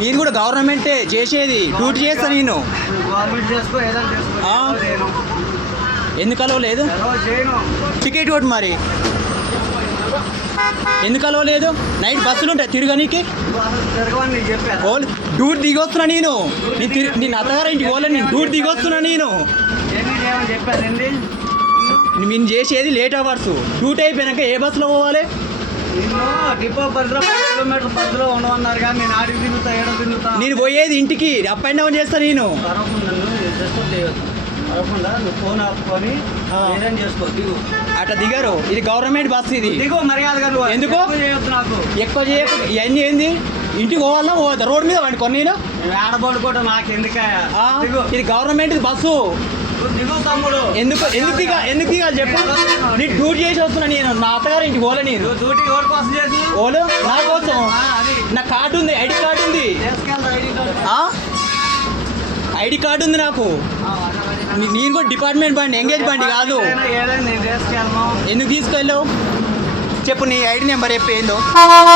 నేను కూడా గవర్నమెంటే చేసేది, డ్యూటీ చేస్తా నేను. ఎందుకు అలవలేదు? టికెట్ కొట్టు మరి. ఎందుకు అలవలేదు? నైట్ బస్సులు ఉంటాయి తిరగనీకి. డ్యూటీ దిగొస్తున్నా నేను. నేను అత్తగారు ఇంటికి పోలే, నేను డ్యూటీ దిగొస్తున్నా నేను. నేను చేసేది లేట్ అవర్స్. డ్యూటీ అయిపోయాక ఏ బస్సులో పోవాలి? నేను పోయేది ఇంటికి, అప్ అండ్ డౌన్ చేస్తా నేను. అట్లా దిగారు. ఇది గవర్నమెంట్ బస్సు, ఇది ఎందుకు ఎక్కువ చేయకు. ఇవన్నీ ఏంది? ఇంటికి పోవాలన్నా పోవద్దా? రోడ్ మీద వండుకొని నేను ఆడబడుకోవడం నాకు ఎందుకు? ఇది గవర్నమెంట్ బస్సు. ఎందుకు ఎందుకు దిగాలి చెప్పు? నీ డ్యూటీ చేసి వస్తున్నా నేను. నా అత్తగారు ఇంటికి పోలే నేను. ఓలు నా కోసం. నా కార్డు ఉంది, ఐడి కార్డు ఉంది, ఐడి కార్డు ఉంది నాకు. నేను కూడా డిపార్ట్మెంట్ బండి, ఎంగేజ్ బండి కాదు. ఎందుకు తీసుకెళ్ళావు చెప్పు? నీ ఐడి నెంబర్ చెప్పేందో.